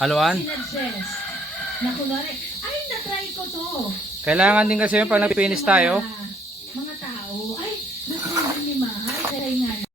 Haluan? Na kunwari, ay, na-try ko to. Kailangan din kasi pag nag-finish tayo. Mga tao, ay, na-try din ni Mahal. Kaya nga.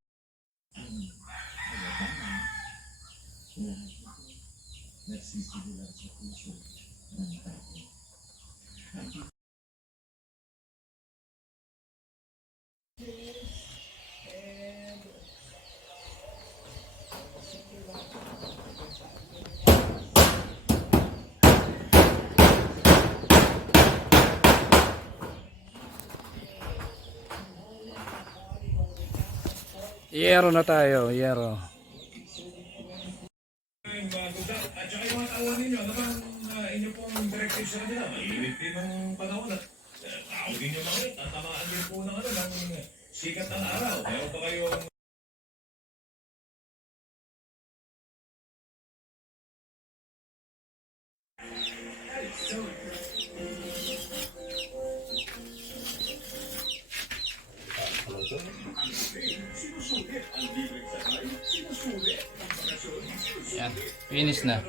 Yero na tayo, yero. At saka yung mga tauhan ninyo, ano bang inyo pong directive sa kanila? Mainit din ng panahon at tawagin nyo mga tatamaan din po ng sikat ng araw. Meron ba kayong Yan, finish na.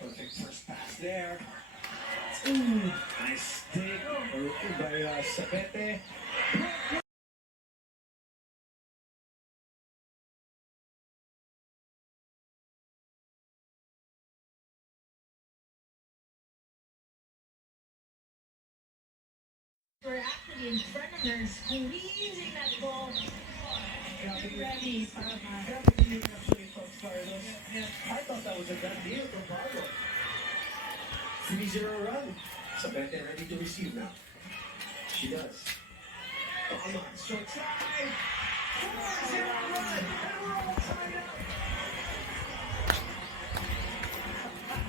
perfect first pass there? Nice dig by Sapete. We're actually in front of her, squeezing that ball. Ready para I thought that was a done deal from Pablo. 3-0 run. Sapete ready to receive now. She does. Oh, come on, short side. 4-0 run. And we're all tied up.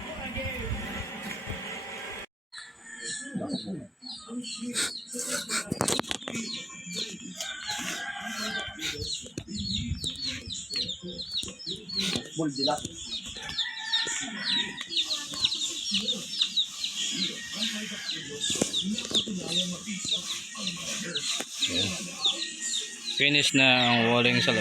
What a game. Finish na ang walling sa